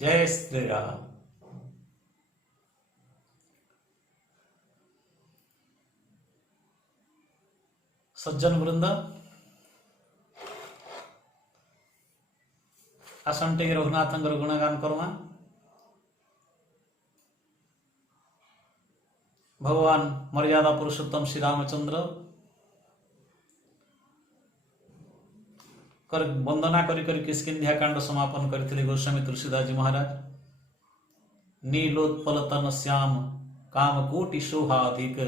जय श्री राम। सज्जन वृंद आसन टे रघुनाथ गुणगान करमा। भगवान मर्यादा पुरुषोत्तम श्री रामचंद्र कर वंदना करी करी किष्किंध्या कांड समापन करथिले गोस्वामी तुलसीदास जी महाराज। नीलोत्पल तन श्याम काम कोटि शोभाधिक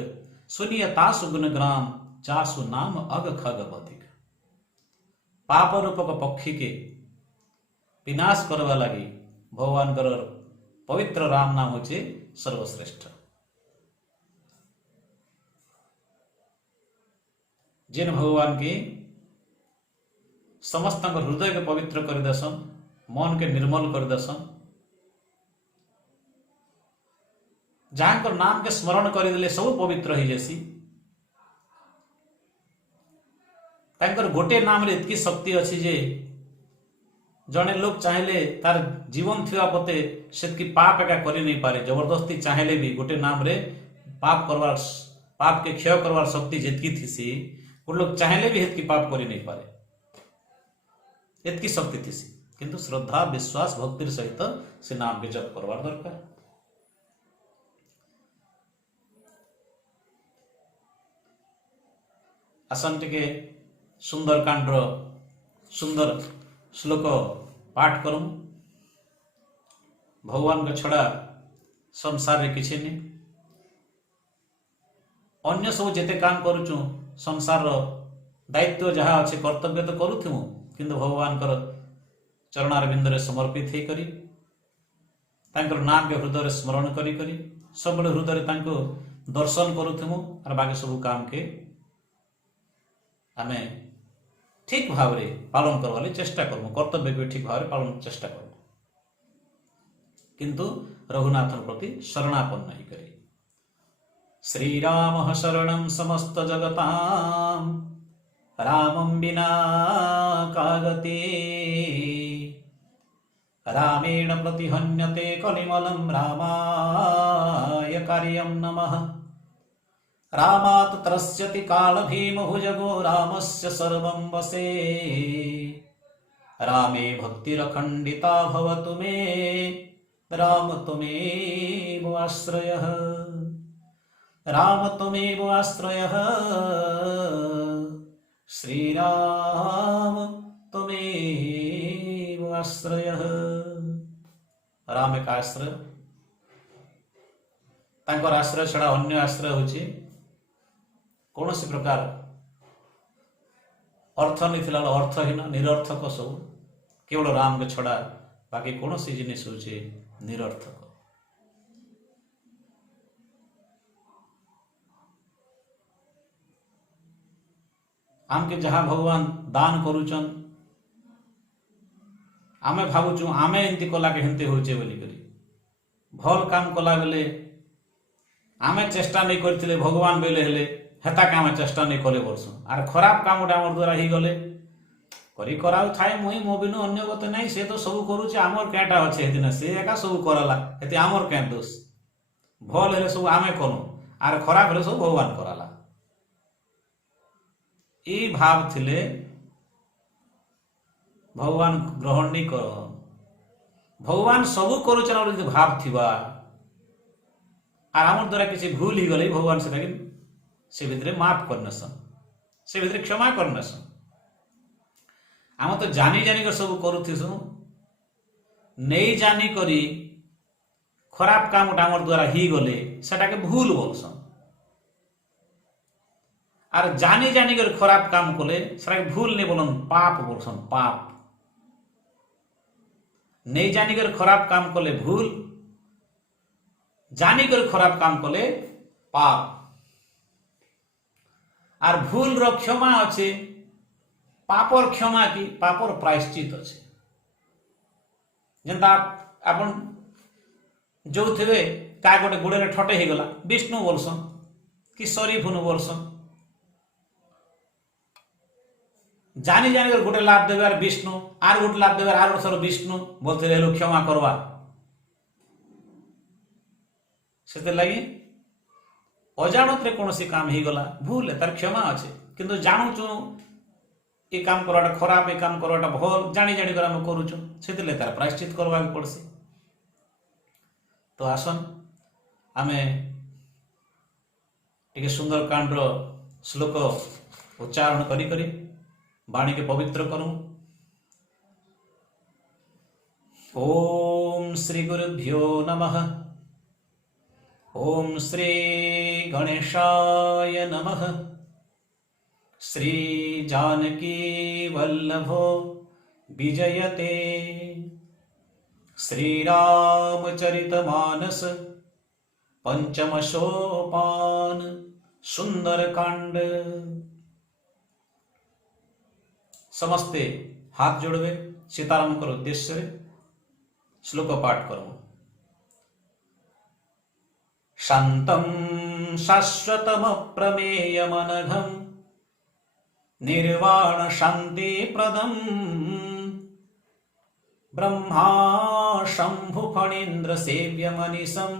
सुनिय तासु गुण ग्राम चासु नाम अग खग बधिक। पाप रूपक पक्षी के विनाश करवा लगी भगवान कर पवित्र राम नाम होचे सर्वश्रेष्ठ। जिन भगवान के समस्त हृदय के पवित्र कर देसन, मन के निर्मल कर देसन, जहां को नाम के स्मरण करदेले सब पवित्र हो जैसी। गोटे नाम रे इतकी शक्ति अच्छी जे जड़े लोग चाहेले तार जीवन थिवा पते सेतकी पाप एका करि नहीं पारे। जबरदस्ती चाहेले भी गोटे नाम रे पाप करवार, पाप के क्षय करवार शक्ति जितकी थी वो लोग चाहेले भी हेतकी पाप करि नहीं पारे, एतकी शक्ति थी। किंतु श्रद्धा विश्वास भक्तिर सहित से नाम के जप करवार दरकार। आसन टिके सुंदर कांड सुंदर श्लोक पाठ करूं। भगवान के छड़ा संसार रे किछि नहीं। अन्य सब जेते काम करूचु संसार दायित्व जहाँ अच्छे कर्तव्य तो करूथु, किंतु भगवान कर चरणारविंद रे समर्पित हे करी तांकर नाम के हृदय स्मरण करी करी सब हृदय तांको दर्शन करूथु और बाकी सब काम के आमे ठीक भाव रे पालन करवाले चेष्टा करमु, कर्तव्य भी ठीक भाव रे पालन चेष्टा करमु, किंतु रघुनाथन प्रति शरणापन्न ही करी। श्री राम शरणं समस्त जगतां रामं विना कागते रामेण प्रतिहन्यते कलिमलं रामाय कार्यं नमः। रामात् त्रस्यति कालभीमभुजगो रामस्य सर्वं वसे रामे भक्तिरखण्डिता भवतु मे राम त्वमेव आश्रयः राम त्वमेव आश्रयः श्रीराम त्वमेव आश्रयः। राम एक आश्रय, तांकर आश्रय छड़ा अन्य आश्रय होची कौन सी प्रकार अर्थ नहीं थिला, अर्थहीन निरर्थक सब केवल राम के छड़ा बाकी कौन सी जिनिस होची निरर्थक। आमके जहाँ भगवान दान करूचन आमे भावुचु आमे एंती कला के हेंते होचे बोली करी। भल काम कला बेले आमे चेष्टा नहीं करथिले भगवान बेले हेले हेता काम चेष्टा नहीं कले बरसुन आर खराब काम उठा हमर द्वारा ही गले करी कराउ थाए मुई मो बिनु अन्य गते नहीं। से तो सब करूचे आमर केटा अच्छे हेदिन से एका सब कराला हेते आमर के दोष। भल हेले सब आमे करू आर खराब हेले सब भगवान कराला। ई भाव थिले भगवान ग्रहण नहीं कर। भगवान सबू करुचन भाव थिबा आर आमर द्वारा किसी भूल ही गले भगवान से भितर माफ करनेसन, से भितर क्षमा करनेसन। आम तो जानी जानी कर सब करूथिसु, नहीं जानी करी खराब काम आमर द्वारा ही गले सेटा के भूल बोलसन। आर जानी जानी कर खराब काम कले सेटा भूल नहीं बोलन पाप बोलसन पाप। नहीं जानी कर खराब काम कले भूल, जानी कर खराब काम कले पाप। आर भूल रो क्षमा अच्छे, पापर क्षमा की पापर प्रायश्चित अच्छे। जेनता आपन जो थे का गोटे गुड़े ठटे ही गला विष्णु बोलसन कि शरीफ हुनु बोलसन। जानी जानी गोटे लाभ देवे विष्णु आर गोटे लाभ देवे आर थर विष्णु बोलते क्षमा करवा से लगी अजाणत कौन सी काम ही गला भूल है तार क्षमा अच्छे किंतु जानूचु ये काम करवाटा खराब ये काम करवाटा भल जानी जानी कर आम करूचु से तार प्रायश्चित करवा पड़सी। तो आसन आमे टिके सुंदरकांड श्लोक उच्चारण करी करी वाणी के पवित्र करूं। ओम श्री गुरुभ्यो नमः। ओम श्री गणेशाय नमः। श्री जानकी वल्लभो विजयते। श्री रामचरितमानस पंचम सोपान सुंदरकांड। समस्ते हाथ जोड़वे सीताराम कर उद्देश्य रे श्लोक पाठ करो। शांतम शाश्वतम प्रमेयमनघम निर्वाण शांति प्रदम ब्रह्मा शंभु फणीन्द्र सेव्य मनीषम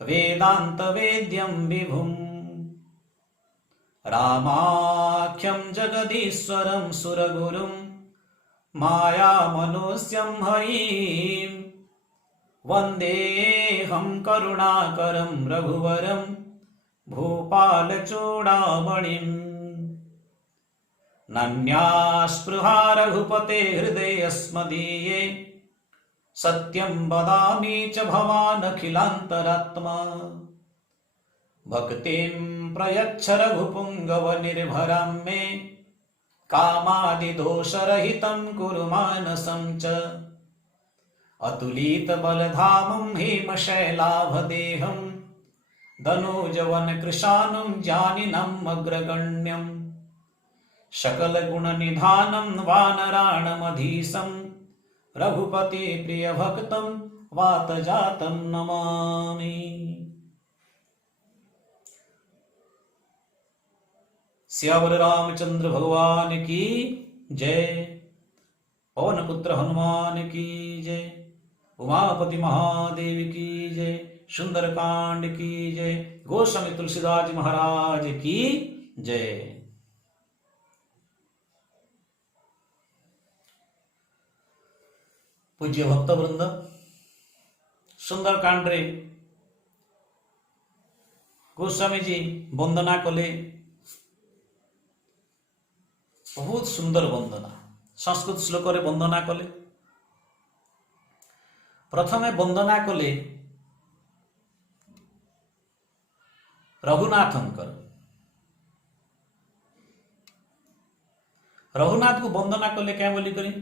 वेदांत वेद्यम विभुम रामाख्यम जगदीश्वरम सुरगुरुम माया मनुष्यम हरिम वंदेहम करुणाकरम रघुवरम भूपाल चूड़ामणिम नन्यास्पृहा रघुपते हृदयस्मदीये सत्यं वदामि च भवान् अखिलान्तरात्मा भक्तिं प्रयच्छ रघुपुङ्गव निर्भरां मे कामादिदोषरहितं कुरु मानसं च अतुलितबलधामं हेमशैलाभदेहं धनुजवनकृशानं ज्ञानिनम् अग्रगण्यं सकलगुणनिधानं वानराणमधीशं रघुपति प्रिय भक्तम वातजातम नमामि। सियावर रामचंद्र भगवान की जय। पवन पुत्र हनुमान की जय। उमापति महादेव की जय। सुंदरकांड की जय। गोस्वामी तुलसीदास जी महाराज की जय। पूज्य भक्त वृंद सुंदरकांड रे गोस्वामी जी वंदना कले बहुत सुंदर वंदना संस्कृत श्लोक रे वंदना कले। प्रथमे वंदना कले रघुनाथंकर। रघुनाथ को वंदना कले क्या बोली करी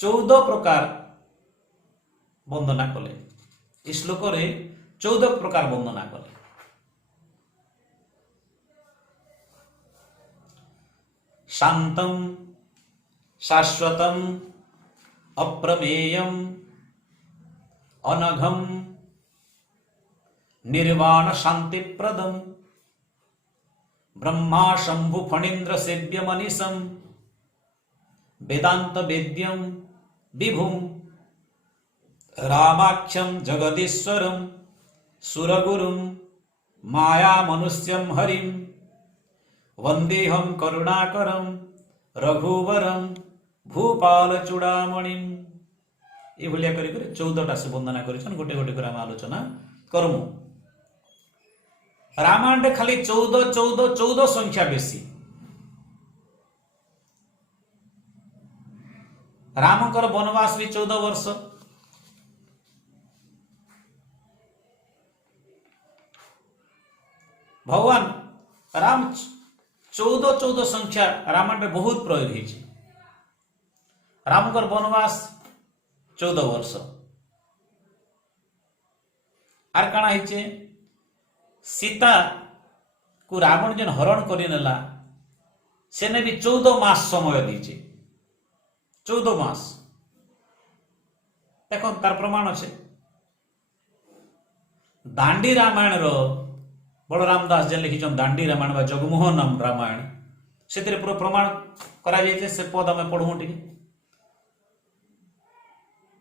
14 प्रकार वंदना कले। इस श्लोक रे 14 प्रकार वंदना कले। शांतम शाश्वतम अप्रमेयम अनघम निर्वाण शांतिप्रदम ब्रह्मा शंभु फणीन्द्र सेव्य मनीषम वेदांत वेद्यम विभुम रामाख्यम जगदीश्वरम सुरगुरुम माया मनुष्यम हरिम वंदेहम करुणाकरम रघुवरम भूपाल चूड़ामणिम। ये भलिया करी 14टा से वंदना करिछन। गोटे गोटे कर हम आलोचना करमु। रामायण खाली 14 संख्या बेसी। रामकर वनवास भी 14 वर्ष। भगवान राम 14 संख्या रामायण में बहुत प्रयोग होइछि। रामकर वनवास 14 वर्ष। आर काना होइछे सीता को रावण जन हरण करि नेला सेने भी 14 मास समय दीचे। 14 मास देखो तार प्रमाण अच्छे। दांडी रामायण रो बलराम दास जे लिखिछन दांडी रामायण बा जगमोहन रामायण से पूरा प्रमाण करा जाइछे। से पद हमें पढ़ू टिके।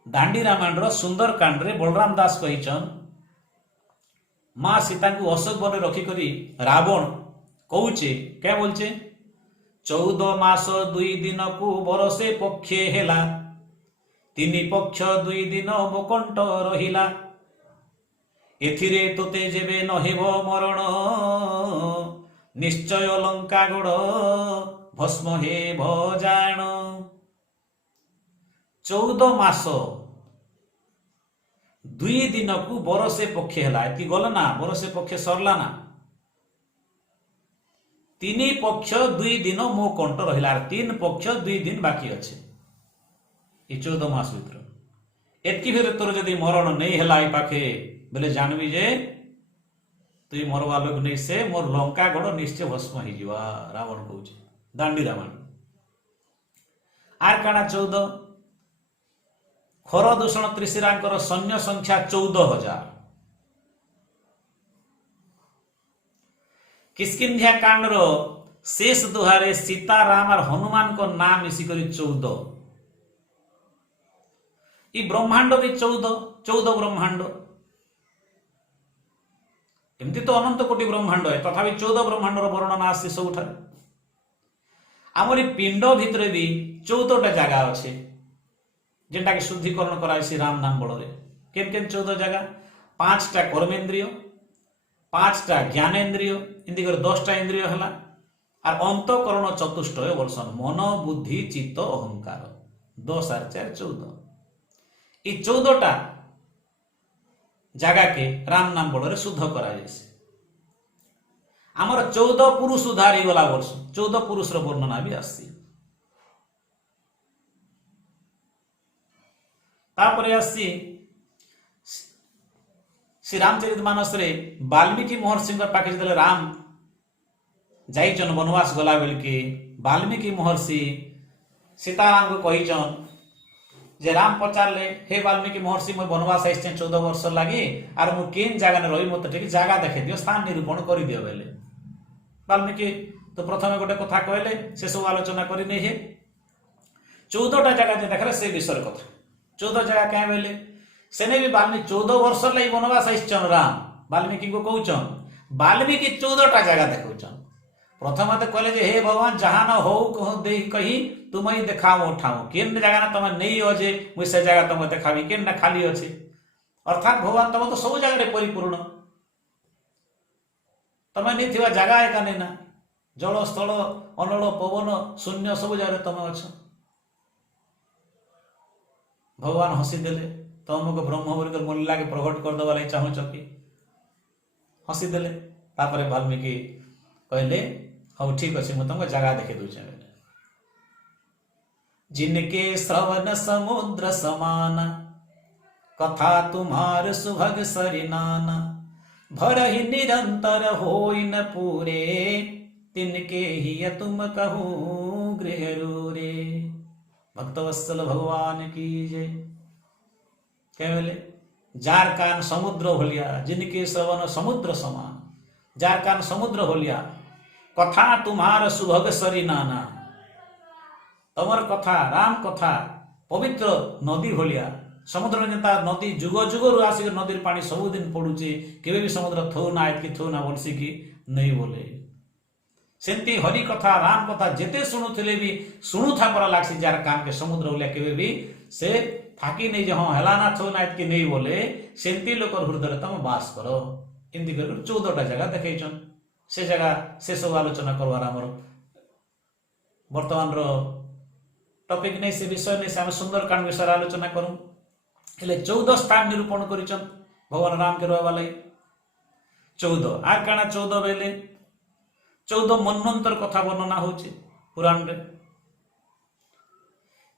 दांडी रामायण सुंदर कांड रे बलराम दास कहीचन माँ सीता को अशोक वन रखिकरी रावण कौचे क्या बोलचे 14 मास 2 दिन को बरसे पक्षे हेला 3 पक्ष 2 दिन मोकंठ रहिला एथिरे तोते जेबे नहेब मरण निश्चय लंका गड़ भस्म हे भजाण 14 मास 2 दिन को बरसे पक्षे हेला एति गल ना बरसे पक्षे सरला ना 3 पक्ष 2 दिन मो कंठ रहिला 3 पक्ष 2 दिन बाकी अच्छे ये 14 मास भर एतकी फिर तोर जदि मरण नहीं है पाखे बोले जानवी जे तु मरवा लोग नहीं से मोर लंका गड़ निश्चय भस्म हो रावण कौच दांडी रावण आर काना 14 खर दूषण त्रिशिरांकर सैन्य संख्या 14,000 किष्किंध्या कांड रो शेष दुहारे सीता राम और हनुमान को नाम मिसिकरी 14 ई ब्रह्मांड भी 14 ब्रह्मांड एमती तो अनंत कोटि ब्रह्मांड है तथापि 14 ब्रह्मांड वर्णना आसी सबुठार आमरी पिंड भितर भी 14टा जगह अच्छे जेनटा के शुद्धिकरण कराई राम नाम बल केन केन 14 जगह 5टा कर्मेन्द्रिय 5टा ज्ञानेन्द्रिय इनती कर 10टा इंद्रिय है और अंतकरण चतुष्टय वर्षन मन बुद्धि चित्त अहंकार 10 और 4 14 ये 14टा जगह के राम नाम बल शुद्ध कराई आमर 14 पुरुष उद्धार गला वर्ष 14 पुरुष वर्णना भी आसी आसी श्री रामचरित मानस रे वाल्मीकि महर्षि पाखे जो राम जाइचन वनवास गला बेल के वाल्मीकि महर्षि सीताराम को कहीचन जे राम पचारे हे वाल्मीकि महर्षि मैं वनवास आई 14 वर्ष लगी और मुझे केन जगह रही मत ठीक जगह देखे दियो स्थान निरूपण कर दियो बेले वाल्मीकि तो प्रथम गोटे कथा कहले से सब आलोचना कर 14टा जगह देखे से विषय कथा 14 जगह क्या बेले सेने भी वाल्मीकि 14 वर्ष लगी वनवास आईचन राम वाल्मीकि को कहचन वाल्मीकि 14टा जगह देखौचन प्रथम तो कहले जे हे भगवान जहाँ न हो दे कही तुम ही देखाओ उठाओ केन जगह ना तुम नहीं हो जे मुझे से जगह तुम देखावी केन ना खाली अच्छे अर्थात भगवान तुम तो सब जगह परिपूर्ण तुम नहीं थिवा जगह एका नहीं ना जल स्थल अनल पवन शून्य सब जगह तुम अच्छ भगवान हसी देले तुमको ब्रह्म बोलिक मुल्ला के प्रकट कर दवा लगी चाहूच कि हसी देले तापर वाल्मीकि कहले हाँ ठीक अच्छे मुझे तुमको जगह देखे दूचे जिनके श्रवण समुद्र समान कथा तुम्हार सुभग सरिनाना भरहि निरंतर होई न पूरे तिनके ही तुम कहू गृह रे भक्तवत्सल भगवान की जय क्या बोले जार कान समुद्र होलिया जिनके श्रवण समुद्र समान जार कान समुद्र होलिया कथा तुम्हार सुभग सरी नाना तमर कथा राम कथा पवित्र नदी होलिया समुद्र नेता नदी जुग जुग आसिक नदी पानी सबुदिन पड़ुचे केवे भी समुद्र थो ना एतकी थो ना बोलसी कि नहीं बोले सेमती हरि कथा राम कथा जेते शुणुले भी शुणुथा पर लागसी जार कान के समुद्र होलिया केवे भी से फाकी नहीं जो हाँ हेलाना थो ना एतकी नहीं बोले सेमती लोक हृदय तुम बास करो इनती कर 14टा जगह देखन से जगह से सब आलोचना करवार आमर वर्तमान टॉपिक नहीं से विषय नहीं से आम सुंदर कांड विषय आलोचना करूं हेले 14 स्थान निरूपण करिचन भगवान राम के रहबा लई 14 आर काना 14 बेले 14 मनवंतर कथा वर्णना होचे पुराण रे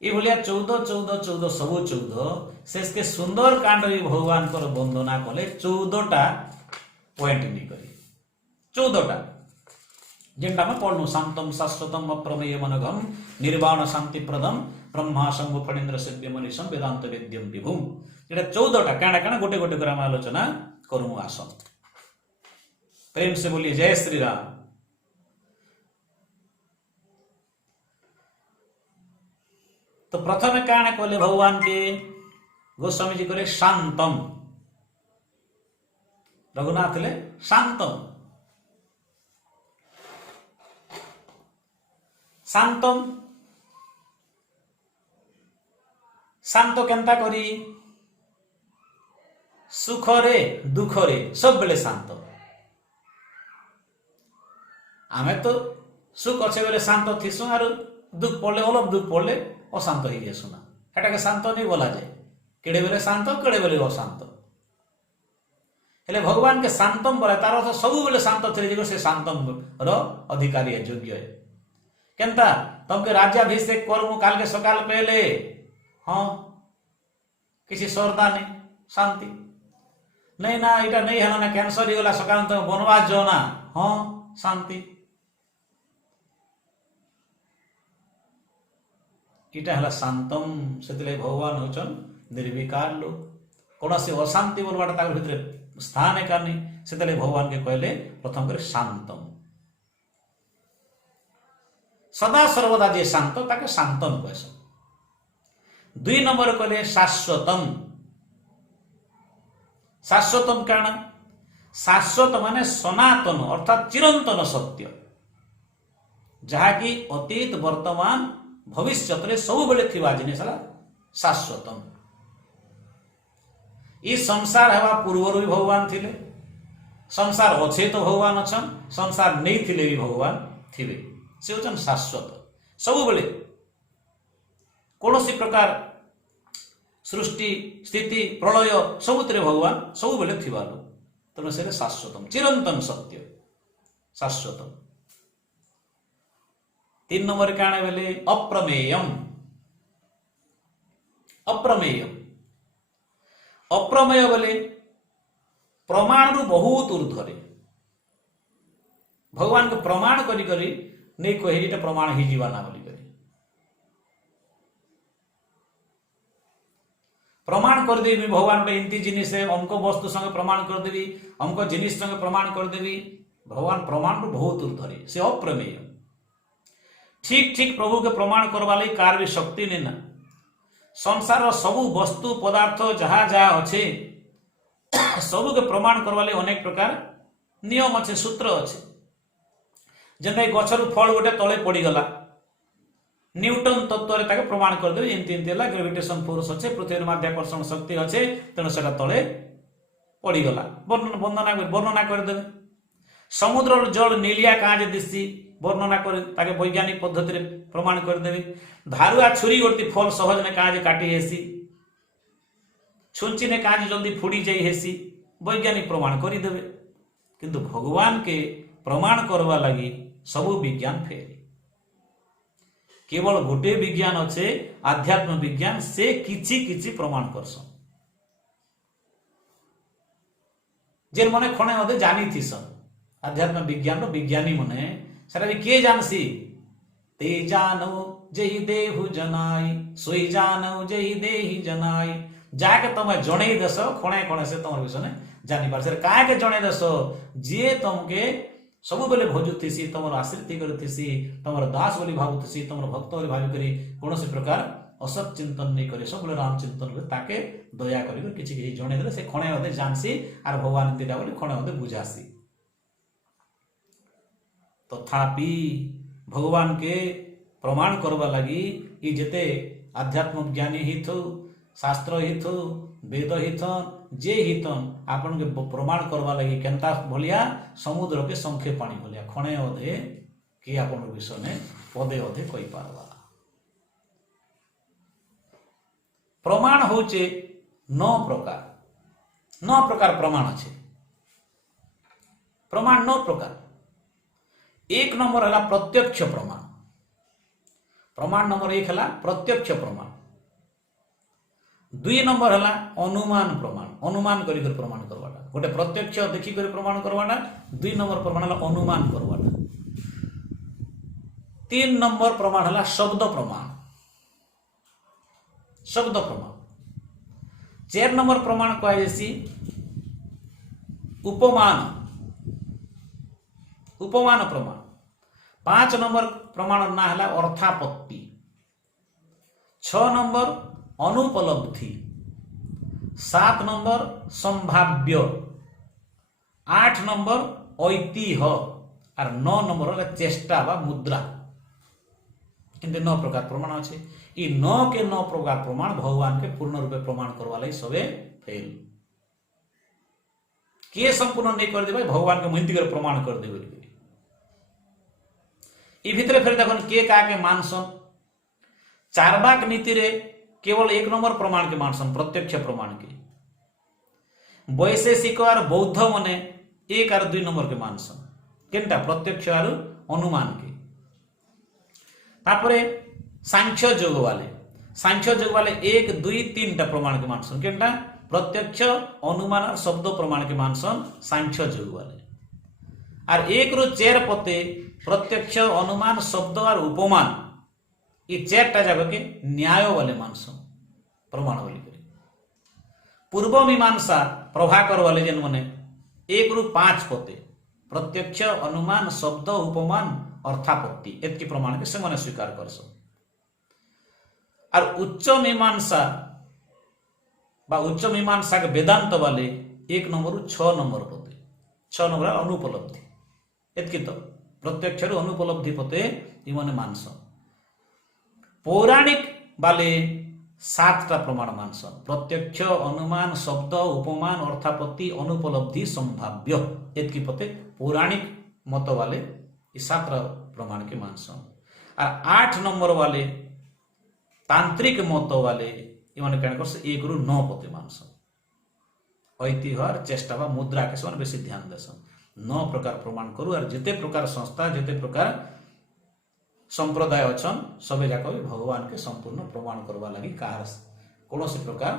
ये भलिया 14 14 14 सबु 14 शेष के सुंदर कांड रे भगवान कर वंदना कले 14टा पॉइंट नहीं करी 14टा जेंटा में पढ़नु शांतम शाश्वतम अप्रमेय मनघम निर्वाण शांति प्रदम ब्रह्मा शंभु फणीन्द्र सिद्ध मनीषम वेदांत वेद्यम विभुम जेटा 14टा काना काना गोटे गोटे कर आलोचना करूँ आस प्रेम से बोलिए जय श्री राम। तो प्रथम काण कहले भगवान के गोस्वामी जी कहले शांतम, रघुनाथ ले शांतम। शांतम शांत केनता करी, सुख रे दुख रे सब बेले शांत। आमे तो सुख अच्छे बेले शांत थीसु और दुख पड़ले अलग दुख पड़ले अशांत हो जासु ना, एटा के शांत नहीं बोला जाए। केड़े बेले शांत केड़े बेले अशांत। हेले भगवान के शांतम बोले तार अर्थ सब बेले शांत थे से शांतम रो अधिकारी है, योग्य है। केनता तुमके राज्याभिषेक करमु काल के सकाल पहले, हाँ किसी सरदा नहीं शांति नहीं ना, इटा नहीं है ना कैंसर ही सकाल तुम बनवास जाओ ना, हाँ शांति। इटा है शांतम, से भगवान होचन निर्विकार लोक। कौन से अशांति बोलवाटा भीतर स्थान है नहीं, से भगवान के कहले प्रथम कर शांतम। सदा सर्वदा जे शांत ताके शांतम कहस। 2 नंबर कहले शाश्वतम। शाश्वतम क्या? शाश्वत माने सनातन अर्थात चिरंतन सत्य, जहाँकि अतीत वर्तमान भविष्य सब बेले थिबा जिनिस शाश्वतम। ये संसार हेबा पूर्वर भी भगवान थिले, संसार अच्छे तो भगवान अछन, संसार नहीं थिले भी भगवान थिबे। से होचन शाश्वत। सब बेले कौन प्रकार सृष्टि स्थिति प्रलय सबुतिरे भगवान सब बेले थिबा लोक, तेणु से शाश्वतम चिरंतन सत्य शाश्वतम। 3 नंबर क्या बेले अप्रमेयम। अप्रमेयम अप्रमेय बोले प्रमाण रु बहुत ऊर्ध्वरे। भगवान को प्रमाण करी करी नहीं कहे प्रमाण ही जीवाना बोली करी प्रमाण करदेवी। भगवान गोटे एमती जिनिस अमको वस्तु संगे प्रमाण करदेवी, अमको जिनिस संगे प्रमाण करदेवी। भगवान प्रमाण रु बहुत ऊर्ध्वरे, से अप्रमेय। ठीक ठीक प्रभु के प्रमाण करवा लई कार भी शक्ति नहीं ना। संसार सबु वस्तु पदार्थ जहाँ जहाँ अच्छे सबू के प्रमाण करवा लई अनेक प्रकार नियम अच्छे, सूत्र अच्छे। जैसे गचर फल गोटे तले पड़गला, न्यूटन तत्व ताके प्रमाण करदे एमती एमती ग्रेविटेशन फोर्स अच्छे, पृथ्वी माध्याकर्षण शक्ति अच्छे, तेणु से तले पड़गला वर्णना करदे। समुद्र जल नीलिया काज दिसी वर्णना कर वैज्ञानिक पद्धति प्रमाण करदेवी। धारुआ छुरी गोटी फल सहज ने काज काटी हेसी, छुंची ने काज जल्दी फुड़ी जाई हेसी, वैज्ञानिक प्रमाण करदेवे। किंतु भगवान के प्रमाण करवा लगी सबु विज्ञान फेल। केवल गोटे विज्ञान अच्छे आध्यात्म विज्ञान, से किछि किछि प्रमाण करसन जे मने खणे मते जानी थीसन। आध्यात्म विज्ञान विज्ञानी मने सारा भी किए जानसी, ते जानो जेहि देहु जनाई, सोई जानो जेहि देहि जनाई। जाके तुम जणे दस खणे खणे से तुम विषय जानी पार। क्या के जणे दस जे तुमके सब बेले भोजुथीसी, तुम आश्रित करथीसी, तुम दास बोली भावुथीसी, तुम भक्त बोली भावी करी कौन से प्रकार असत चिंतन नहीं करे, सब राम चिंतन करे, ताके दया कर किसी किसी जणे देले से खणे मते जानसी आर भगवान तीटा बोली खणे मते बुझासी। तथापि भगवान के प्रमाण करवा लगी ये जेते आध्यात्म ज्ञानी ही थो, शास्त्र ही थो, वेद ही थन, जे ही तन आपन के प्रमाण करवा लगी केनता भलिया समुद्र के संखे पानी भलिया खणे अधे कि आपन विषय ने पदे अधे कहि पारबा। प्रमाण होचे 9 प्रकार। 9 प्रकार प्रमाण अच्छे। प्रमाण 9 प्रकार। 1 नंबर है प्रत्यक्ष प्रमाण। प्रमाण नंबर 1 है प्रत्यक्ष प्रमाण। 2 नंबर है अनुमान प्रमाण। अनुमान करी प्रमाण करवाटा, गोटे प्रत्यक्ष देखी कर प्रमाण करवाटा। 2 नंबर प्रमाण है अनुमान करवाटा। 3 नंबर प्रमाण है शब्द प्रमाण। शब्द प्रमाण। 4 नंबर प्रमाण कहुसी उपमान। उपमान प्रमाण। 5 नंबर प्रमाण ना है अर्थापत्ति। 6 नंबर अनुपलब्धि। 7 नंबर संभाव्य, 8 नंबर ऐतिह्य और 9 नंबर चेष्टा बा मुद्रा। इनते 9 प्रकार प्रमाण अच्छे। ये 9 के 9 प्रकार प्रमाण भगवान के पूर्ण रूपे प्रमाण करवा लगी सबे फेल। किए संपूर्ण नहीं कर दे भाई भगवान के मुहिंती कर प्रमाण कर दे बोली। ई भितरे फिर देखो के का के मानसन चारबाक नीति रे केवल 1 नंबर प्रमाण के मानसन प्रत्यक्ष प्रमाण के। वैशेषिक और बौद्ध मने 1 और 2 नंबर के मानसन केनटा प्रत्यक्ष और अनुमान के। तापरे सांख्य योग वाले 1 2 3 टा प्रमाण के मानसन केनटा प्रत्यक्ष अनुमान और शब्द प्रमाण के मानसन सांख्य योग वाले। और 1 रु 4 पते प्रत्यक्ष अनुमान शब्द और उपमान ये 4 टा जगह के न्याय वाले मानसन प्रमाण बोली करे। पूर्व मीमांसा प्रभाकर वाले जन मने 1 रु 5 पते प्रत्यक्ष अनुमान शब्द उपमान अर्थापत्ति एतकी प्रमाण के से मने स्वीकार करस। और उच्च मीमांसा के वेदांत वाले 1 नंबर रु 6 नंबर पते 6 नंबर अनुपलब्धि एतकी तो प्रत्यक्ष अनुपलब्धि पते इमने मानस। पौराणिक वाले 7 टा प्रमाण मानसन प्रत्यक्ष अनुमान शब्द उपमान अर्थापत्ति अनुपलब्धि संभाव्य एतकी पते पौराणिक मत वाले 7 प्रमाण के मानसन। और 8 नंबर वाले तांत्रिक मत वाले इमाने कण कर 1 रु 9 पते मानसन। ऐतिह्य और चेष्टा वा मुद्रा के समान बेसी ध्यान देसन। 9 प्रकार प्रमाण करू और जेते प्रकार संस्था जेते प्रकार संप्रदाय अच्छन सबे जाक भी भगवान के संपूर्ण प्रमाण करवा लगी कार कौन से प्रकार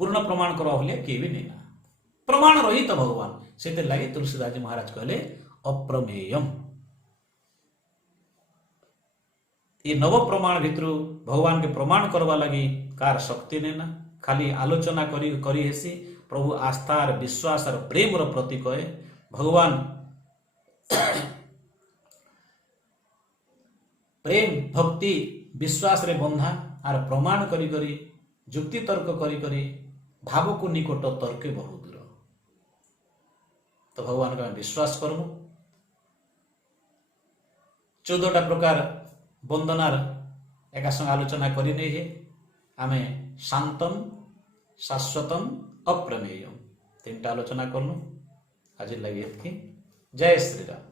पूर्ण प्रमाण करवा बोलिए किए भी नहीं ना प्रमाण रही तो भगवान से लगे तुलसीदास जी महाराज कहले अप्रमेयम। ये नव प्रमाण भितर भगवान के प्रमाण करवा लगी कार शक्ति ने ना खाली आलोचना करी हेसी प्रभु आस्था और विश्वास और प्रेम रो प्रतीक है। भगवान प्रेम भक्ति विश्वास रे बंधा और प्रमाण करी करी जुक्ति तर्क करी करी भाव को निकट तर्के बहु दूर। तो भगवान का विश्वास करमु 14टा प्रकार वंदनार एका संग आलोचना करी नहीं है आमे शांतम शाश्वतम अप्रमेयम 3टा आलोचना करनु आज लगे जय श्री राम।